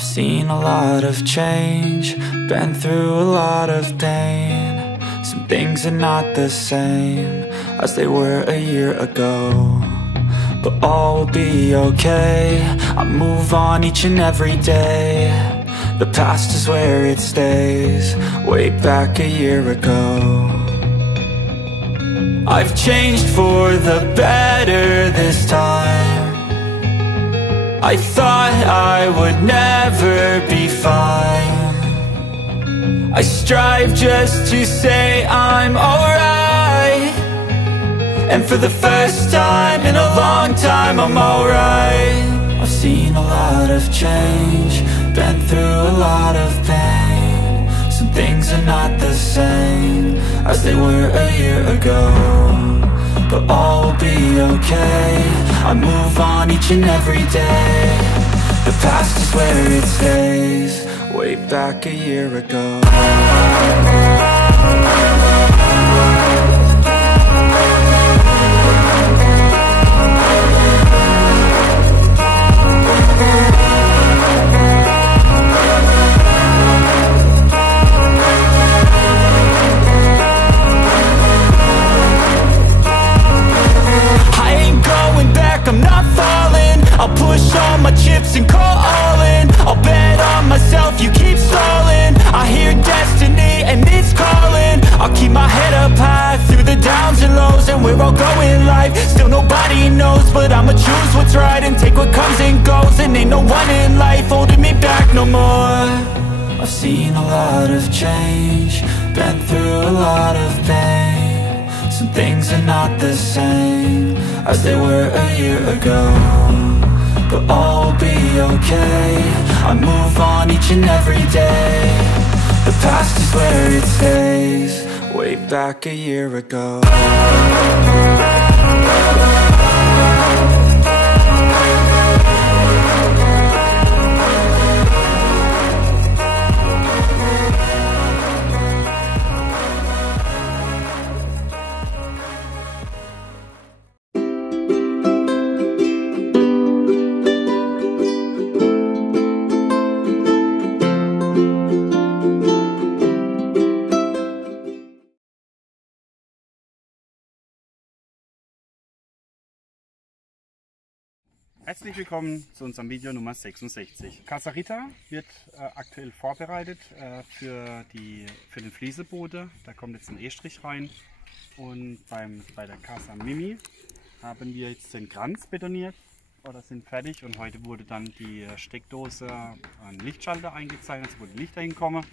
I've seen a lot of change, been through a lot of pain. Some things are not the same as they were a year ago, but all will be okay. I move on each and every day. The past is where it stays, way back a year ago. I've changed for the better this time. I thought I would never be fine. I strive just to say I'm alright, and for the first time in a long time I'm alright. I've seen a lot of change, been through a lot of pain. Some things are not the same as they were a year ago, but all will be okay. I move on each and every day. The past is where it stays, way back a year ago. I'm not falling, I'll push all my chips and call all in. I'll bet on myself, you keep stalling. I hear destiny and it's calling. I'll keep my head up high through the downs and lows, and where I'll go in life, still nobody knows. But I'ma choose what's right and take what comes and goes, and ain't no one in life holding me back no more. I've seen a lot of change, been through a lot of pain. Some things are not the same as they were a year ago, but all will be okay. I move on each and every day. The past is where it stays, way back a year ago. Herzlich willkommen zu unserem Video Nummer 66. Casa Rita wird aktuell vorbereitet für den Flieseboden. Da kommt jetzt ein E-Strich rein. Und bei der Casa Mimi haben wir jetzt den Kranz betoniert oder sind fertig. Und heute wurde dann die Steckdose an Lichtschalter eingezeichnet, wo die Lichter hinkommen.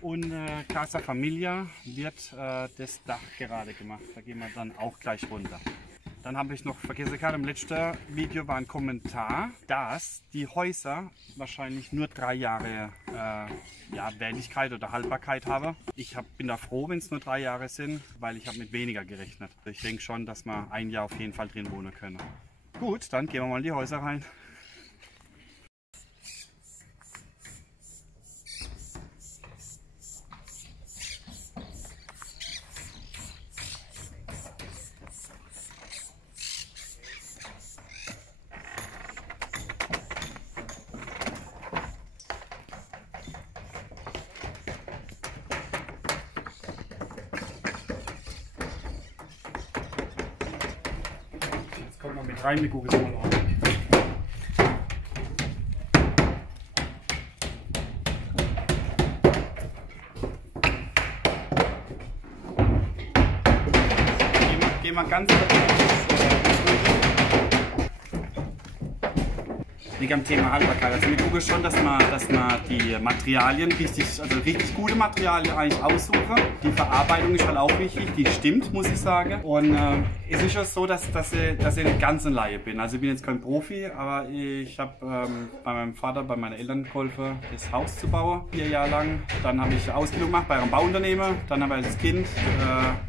Und Casa Familia wird das Dach gerade gemacht. Da gehen wir dann auch gleich runter. Dann habe ich noch vergessen gehabt, im letzten Video war ein Kommentar, dass die Häuser wahrscheinlich nur 3 Jahre Wertigkeit oder Haltbarkeit haben. Ich bin da froh, wenn es nur 3 Jahre sind, weil ich habe mit weniger gerechnet. Ich denke schon, dass wir 1 Jahr auf jeden Fall drin wohnen können. Gut, dann gehen wir mal in die Häuser rein. Kommt mal mit rein, wir gucken es mal an. Gehen wir ganz nicht am Thema Haltbarkeit. Also wir gucken schon, dass man die Materialien richtig gute Materialien eigentlich aussuchen. Die Verarbeitung ist halt auch wichtig, die stimmt, muss ich sagen. Und es ist schon so, dass ich nicht ganz eine Laie bin. Also ich bin jetzt kein Profi, aber ich habe bei meinem Vater, bei meinen Eltern geholfen, das Haus zu bauen, 4 Jahre lang. Dann habe ich eine Ausbildung gemacht bei einem Bauunternehmer. Dann habe ich als Kind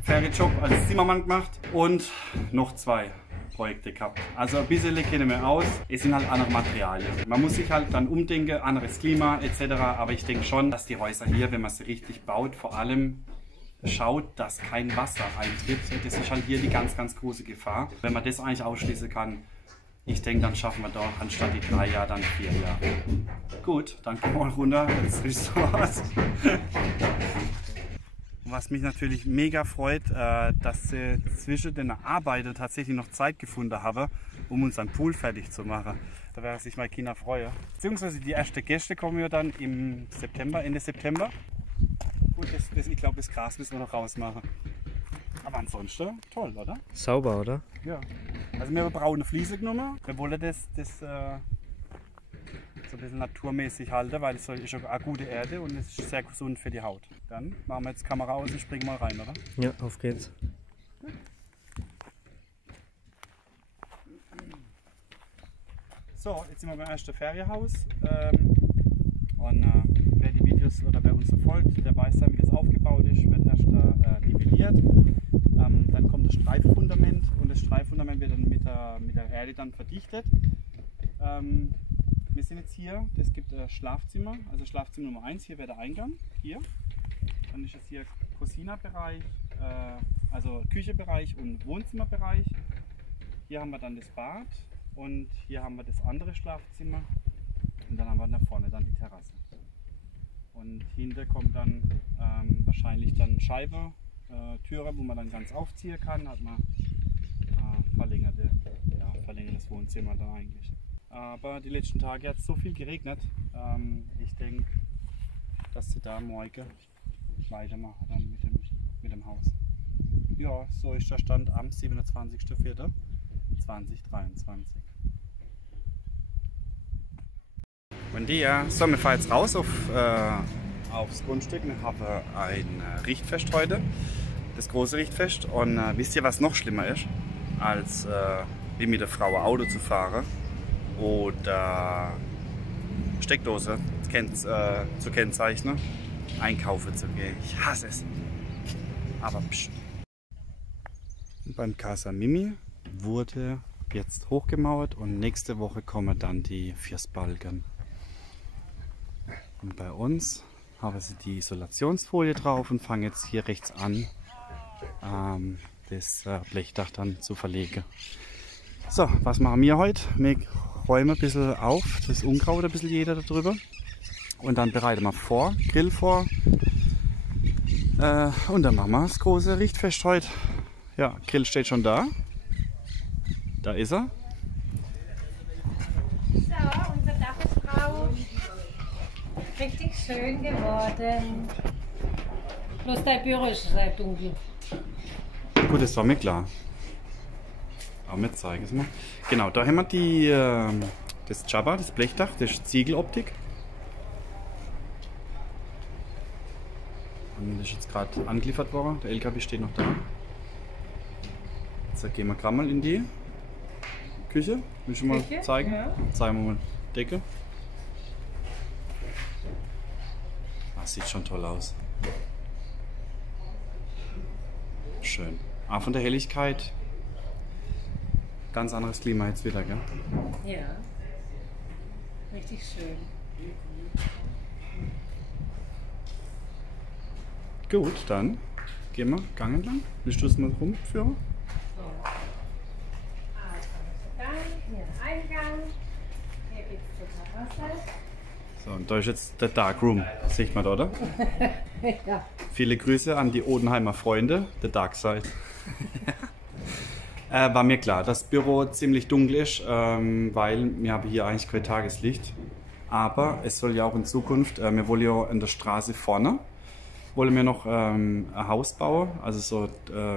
Ferienjob als Zimmermann gemacht und noch 2 Projekte gehabt. Also ein bisschen kenne ich mich aus. Es sind halt andere Materialien. Man muss sich halt dann umdenken, anderes Klima etc. Aber ich denke schon, dass die Häuser hier, wenn man sie richtig baut, vor allem schaut, dass kein Wasser eintritt. Das ist halt hier die ganz große Gefahr. Wenn man das eigentlich ausschließen kann, ich denke, dann schaffen wir doch anstatt die 3 Jahre dann 4 Jahre. Gut, dann gehen wir mal runter, jetzt ist so was. Was mich natürlich mega freut, dass sie zwischen den Arbeiten tatsächlich noch Zeit gefunden haben, um unseren Pool fertig zu machen. Da werden sich meine Kinder freuen. Beziehungsweise die ersten Gäste kommen ja dann im September, Ende September. Und ich glaube, das Gras müssen wir noch rausmachen. Aber ansonsten toll, oder? Sauber, oder? Ja. Also wir haben braune Fliese genommen. Wir wollen das so ein bisschen naturmäßig halten, weil es ist eine gute Erde und es ist sehr gesund für die Haut. Dann machen wir jetzt die Kamera aus und springen mal rein, oder? Ja, auf geht's. So, jetzt sind wir beim ersten Ferienhaus. Und wer die Videos oder wer uns verfolgt, der weiß dann, wie das aufgebaut ist. Wird erst nivelliert. Dann kommt das Streifenfundament und das Streifenfundament wird dann mit der Erde dann verdichtet. Wir sind jetzt hier, es gibt Schlafzimmer, also Schlafzimmer Nummer 1, hier wäre der Eingang, hier. Dann ist es hier Cocina-Bereich, also Küchebereich und Wohnzimmerbereich. Hier haben wir dann das Bad und hier haben wir das andere Schlafzimmer und dann haben wir da vorne dann die Terrasse. Und hinter kommt dann wahrscheinlich dann Scheibe, Türe, wo man dann ganz aufziehen kann, hat man verlängertes Wohnzimmer dann eigentlich. Aber die letzten Tage hat es so viel geregnet. Ich denke, dass sie da morgen weitermachen dann mit dem Haus. Ja, so ist der Stand am 27.04.2023. Buen dia. So, wir fahren jetzt raus aufs Grundstück. Wir haben ein Richtfest heute, das große Richtfest. Und wisst ihr, was noch schlimmer ist, als wie mit der Frau ein Auto zu fahren oder Steckdose zu kennzeichnen, einkaufen zu gehen. Ich hasse es. Aber pst. Beim Casa Mimi wurde jetzt hochgemauert und nächste Woche kommen dann die Firstbalken. Und bei uns haben sie die Isolationsfolie drauf und fangen jetzt hier rechts an, das Blechdach dann zu verlegen. So, was machen wir heute? Wir räumen ein bisschen auf, das Unkraut ein bisschen jeder darüber. Und dann bereiten wir vor, Grill vor. Und dann machen wir das große Richtfest heute. Ja, Grill steht schon da. Da ist er. So, unser Dach ist drauf. Richtig schön geworden. Bloß dein Büro ist sehr dunkel. Gut, das war mir klar. Aber wir zeigen es mal. Genau, da haben wir das Jabba, das Blechdach, das ist Ziegeloptik. Und das ist jetzt gerade angeliefert worden. Der LKW steht noch da. Jetzt gehen wir gerade mal in die Küche. Willst du mal zeigen? Ja. Zeigen wir mal die Decke. Das sieht schon toll aus. Schön. Aber von der Helligkeit ganz anderes Klima jetzt wieder, gell? Ja. Richtig schön. Gut, dann gehen wir Gang entlang. Willst du es mal rumführen? Hier der Eingang. Hier geht es zur Terrasse. So, und da ist jetzt der Darkroom. Sieht man da, oder? Ja. Viele Grüße an die Odenheimer Freunde, der Darkside. War mir klar, dass das Büro ziemlich dunkel ist, weil wir haben hier eigentlich kein Tageslicht. Aber es soll ja auch in Zukunft, wir wollen ja an der Straße vorne, wollen wir noch ein Haus bauen, also so,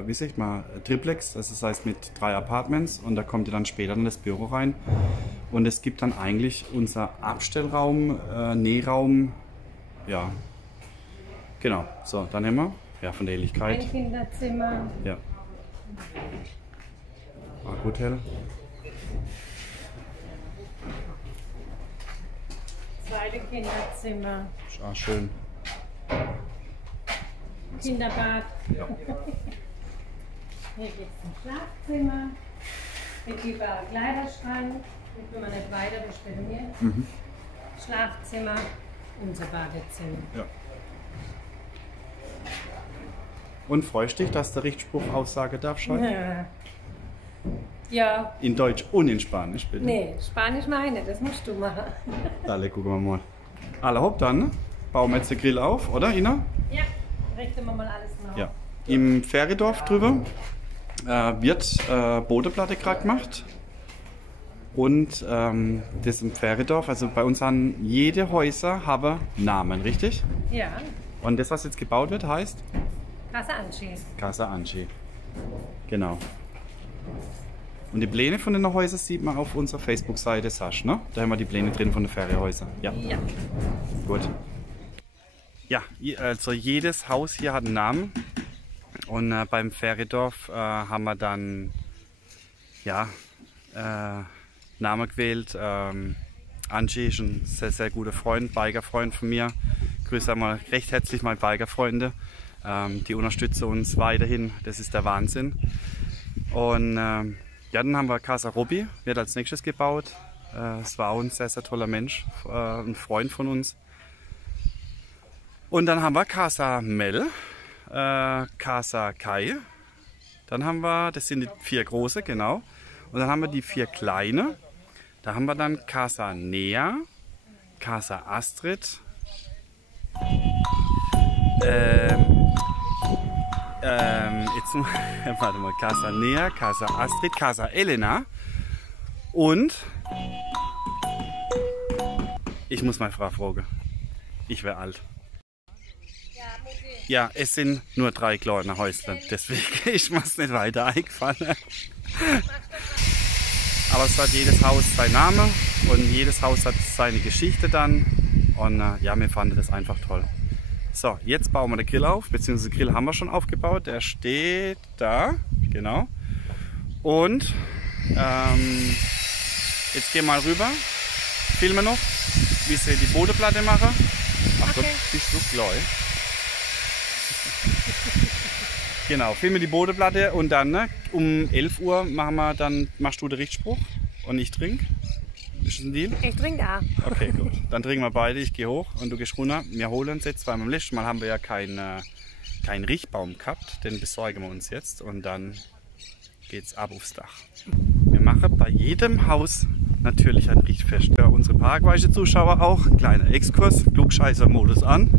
wie sagt man, Triplex, also das heißt mit 3 Apartments und da kommt ja dann später dann das Büro rein. Und es gibt dann eigentlich unser Abstellraum, Nähraum, ja, genau, so, dann haben wir, ja, von der Helligkeit. Ein Kinderzimmer. Ja. Hotel. Zweite Kinderzimmer. Ah, schön. Kinderbad. Ja. Hier gibt es ein Schlafzimmer. Mit überall Kleiderschrank. Hier können wir nicht weiter bestimmen hier. Schlafzimmer. Unser Badezimmer. Ja. Und freust dich, dass der Richtspruch Aussage darf schon? Ja. Ja. In Deutsch und in Spanisch, bitte. Nee, Spanisch meine, das musst du machen. Alle, gucken wir mal. Alle hopp, dann bauen wir jetzt den Grill auf, oder Ina? Ja, richten wir mal alles nach. Ja. Im Feriedorf drüber wird Bodenplatte gerade gemacht. Und das im Feriedorf, also bei uns haben jede Häuser haben Namen, richtig? Ja, Und das, was jetzt gebaut wird, heißt Casa Anchi. Casa Anchi. Genau. Und die Pläne von den Häusern sieht man auf unserer Facebook-Seite Sasch, ne? Da haben wir die Pläne drin von den Ferienhäusern. Ja. Ja. Gut. Ja, also jedes Haus hier hat einen Namen. Und beim Feriedorf haben wir dann ja, Namen gewählt. Angie ist ein sehr, sehr guter Freund, Biker-Freund von mir. Ich grüße einmal recht herzlich meine Biker-Freunde. Die unterstützen uns weiterhin. Das ist der Wahnsinn. Und ja, dann haben wir Casa Robby, wird als nächstes gebaut. Es war auch ein sehr, sehr toller Mensch, ein Freund von uns. Und dann haben wir Casa Mel, Casa Kai. Dann haben wir, das sind die 4 große, genau. Und dann haben wir die 4 kleine. Da haben wir dann Casa Nea, Casa Astrid, jetzt warte mal, Casa Nea, Casa Astrid, Casa Elena und ich muss meine Frau fragen. Ich wäre alt. Ja, es sind nur 3 kleine Häusler, deswegen ist mir es nicht weiter eingefallen. Aber es hat jedes Haus seinen Namen und jedes Haus hat seine Geschichte dann. Und ja, wir fanden das einfach toll. So, jetzt bauen wir den Grill auf, beziehungsweise den Grill haben wir schon aufgebaut. Der steht da, genau. Und jetzt gehen wir mal rüber, filmen noch, wie sie die Bodenplatte machen. Ach Gott, bist du gleich. Genau, filmen die Bodenplatte und dann ne, um 11 Uhr machst du den Richtspruch und ich trinke. Ist das ein Deal? Ich trinke auch. Okay, gut. Dann trinken wir beide, ich gehe hoch und du gehst runter. Wir holen uns jetzt, weil beim letzten Mal haben wir ja keinen Richtbaum gehabt, den besorgen wir uns jetzt und dann geht's ab aufs Dach. Wir machen bei jedem Haus natürlich ein Richtfest. Für unsere paraguayische Zuschauer auch, kleiner Exkurs, Klugscheißer-Modus an.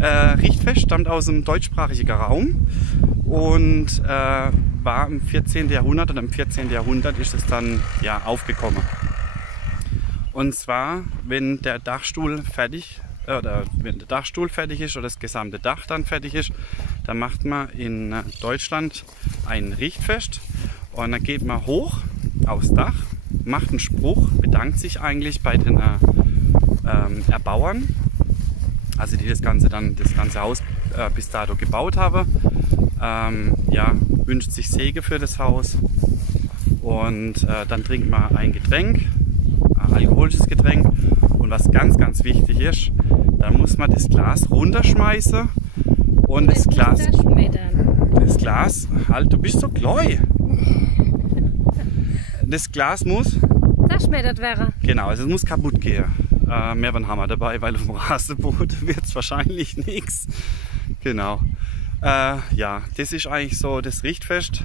Richtfest stammt aus dem deutschsprachigen Raum und war im 14. Jahrhundert und im 14. Jahrhundert ist es dann ja, aufgekommen. Und zwar, wenn der Dachstuhl fertig ist oder das gesamte Dach dann fertig ist, dann macht man in Deutschland ein Richtfest und dann geht man hoch aufs Dach, macht einen Spruch, bedankt sich eigentlich bei den Erbauern, also die das ganze Haus bis dato gebaut haben, ja, wünscht sich Segen für das Haus und dann trinkt man ein Getränk, ein alkoholisches Getränk und was ganz, ganz wichtig ist, dann muss man das Glas runterschmeißen und das Glas, halt, du bist so gläu. Das Glas muss zerschmettert werden. Genau, also es muss kaputt gehen. Mehr haben wir dabei, weil auf dem Rasenboot wird es wahrscheinlich nichts. Genau. Ja, das ist eigentlich so das Richtfest.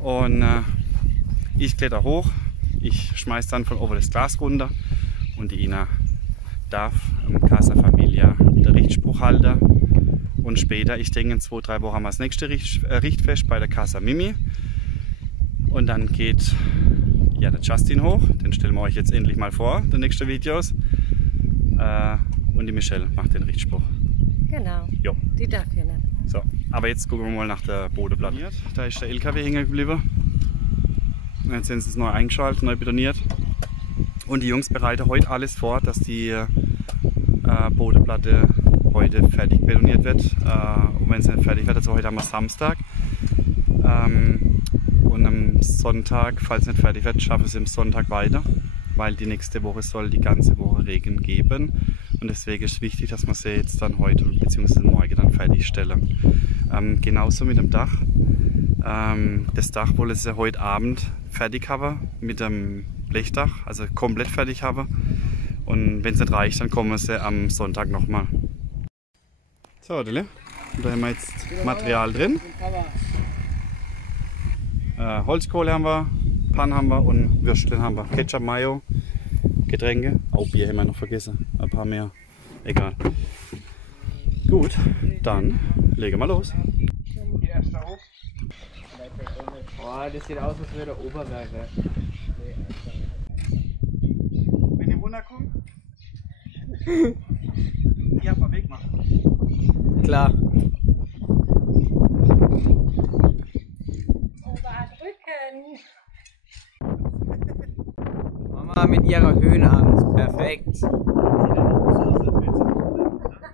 Und ich kletter hoch, ich schmeiß dann von oben das Glas runter und die Ina darf im Casa Familia der Richtspruch halten. Und später, ich denke in 2-3 Wochen haben wir das nächste Richtfest bei der Casa Mimi. Und dann geht ja, der Justin hoch, den stellen wir euch jetzt endlich mal vor, den nächsten Videos. Und die Michelle macht den Richtspruch. Genau, Jo. die darf hier nicht. So, aber jetzt gucken wir mal nach der Bodenplatte. Da ist der LKW hängen geblieben. Jetzt sind sie es neu eingeschaltet, neu betoniert. Und die Jungs bereiten heute alles vor, dass die Bodenplatte heute fertig betoniert wird. Und wenn sie nicht fertig wird, also heute haben wir Samstag. Und am Sonntag, falls es nicht fertig wird, schaffen sie am Sonntag weiter, weil die nächste Woche soll die ganze Woche Regen geben. Und deswegen ist es wichtig, dass wir sie jetzt dann heute bzw. morgen dann fertigstellen. Genauso mit dem Dach. Das Dach wollen sie heute Abend fertig haben mit dem Blechdach, also komplett fertig haben. Und wenn es nicht reicht, dann kommen sie am Sonntag nochmal. So, da haben wir jetzt Material drin. Holzkohle haben wir, Marzipan haben wir und Würstchen haben wir. Ketchup, Mayo, Getränke. Oh, Bier haben wir noch vergessen. Ein paar mehr. Egal. Gut, dann legen wir los. Oh, das sieht aus, als wäre der Oberberg. Wenn ihr runterkommt, ihr habt mal Weg machen. Klar. Oberdrücken. Mama mit ihrer Höhenangst. Perfekt.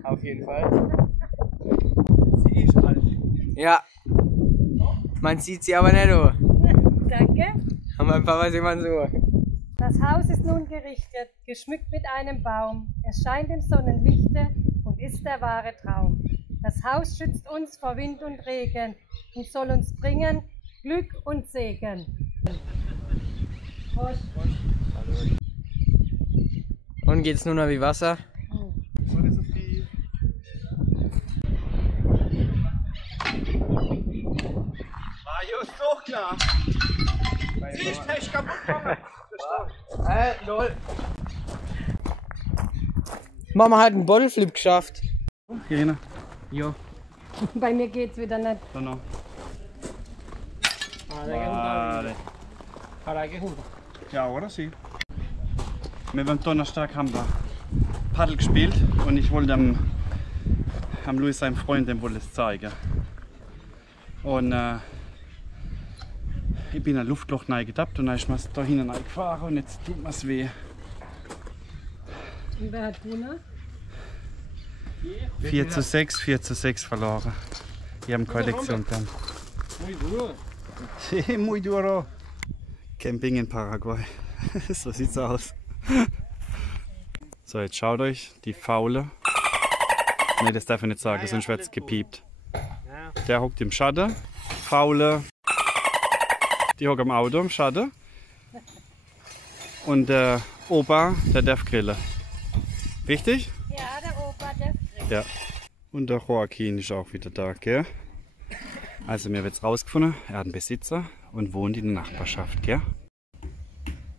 Auf jeden Fall. Sie ist alt. Ja. Man sieht sie aber nicht, oh. Danke. Aber mein Papa sieht man so. Das Haus ist nun gerichtet, geschmückt mit einem Baum. Es scheint im Sonnenlichte und ist der wahre Traum. Das Haus schützt uns vor Wind und Regen und soll uns bringen Glück und Segen. Prost. Und geht's nun noch wie Wasser? So, das ist die. Mario ist doch klar. Sie ist echt kaputt gemacht. Lol. Mama hat einen Bottleflip geschafft. Irina. Jo. Bei mir geht's wieder nicht. So noch. Vale. Ja, oder sie? Wir beim Donnerstag haben wir Paddel gespielt und ich wollte am Louis seinem Freund dem wollte es zeigen. Und ich bin in ein Luftloch getappt und dann ist mir da hinten gefahren und jetzt tut mir es weh. Und wer hat gewonnen? 4:6 verloren. Wir haben keine Lektion gehabt. Muy duro. Camping in Paraguay. So sieht's aus. So, jetzt schaut euch die Faule. Ne, das darf ich nicht sagen, sonst wird's gepiept. Der hockt im Schatten. Faule. Die hockt am Auto im Schatten. Und der Opa, der darf grillen. Richtig? Ja, der Opa, der frisst. Ja. Und der Joaquin ist auch wieder da, gell? Also mir wird's rausgefunden, er hat einen Besitzer und wohnt in der Nachbarschaft, gell?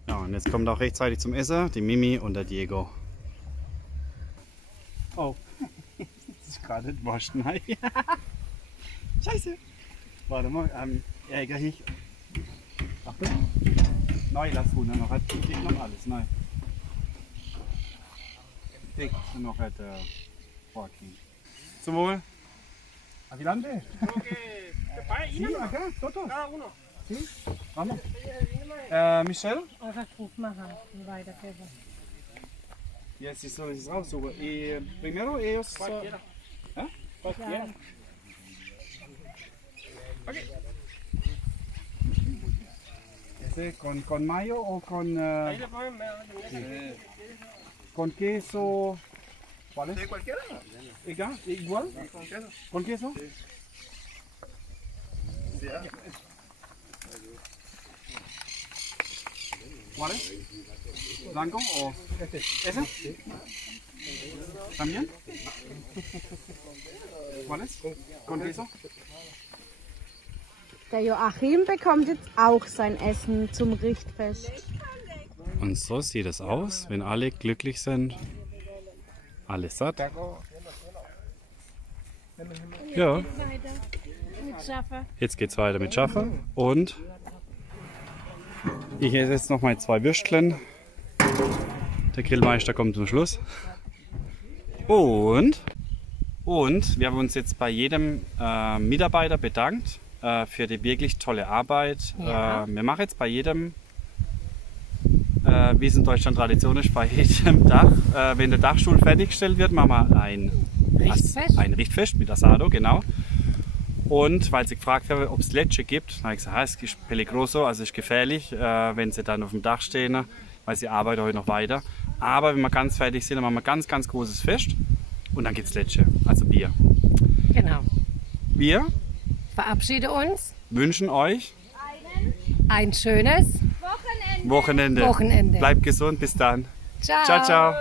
Ja, und jetzt kommt auch rechtzeitig zum Essen die Mimi und der Diego. Oh, das ist gerade das Waschen. Scheiße. Warte mal, ärger ich. Achtung. Nein, lass runter, noch hat dick noch alles, nein. Dick noch hat Joaquin. Zum Wohl. Adelante. Sí, acá, todos. Cada uno. Sí, vamos. Michelle? Einfach Ruf machen und weitergeben. Yes, ich soll es raussuchen. Y primero ellos. ¿Eh? Ja. Okay. Ese con mayo o con. Con queso. ¿Cuál es? Cualquiera. ¿Igual? Con queso. ¿Con queso? Sí. ¿Cuál es? ¿Blanco o ese? ¿También? ¿Cuál es? ¿Con queso? Der Joachim bekommt jetzt auch sein Essen zum Richtfest. Und so sieht es aus, wenn alle glücklich sind. Alles satt. Ja. Jetzt geht es weiter mit Schaffen. Und ich esse jetzt noch mal 2 Würstchen. Der Grillmeister kommt zum Schluss. Und wir haben uns jetzt bei jedem Mitarbeiter bedankt für die wirklich tolle Arbeit. Ja. Wir machen jetzt bei jedem, wie es in Deutschland Tradition ist, bei jedem Dach, wenn der Dachstuhl fertiggestellt wird, machen wir ein Richtfest mit Asado, genau. Und weil sie gefragt haben, ob es Lecce gibt, habe ich gesagt, es ist peligroso, also es ist gefährlich, wenn sie dann auf dem Dach stehen, weil sie arbeiten heute noch weiter. Aber wenn wir ganz fertig sind, dann machen wir ein ganz großes Fest und dann gibt es Lecce, also Bier. Genau. Wir Verabschiede uns. wünschen euch Ein schönes Wochenende. Bleibt gesund, bis dann. Ciao. Ciao, ciao.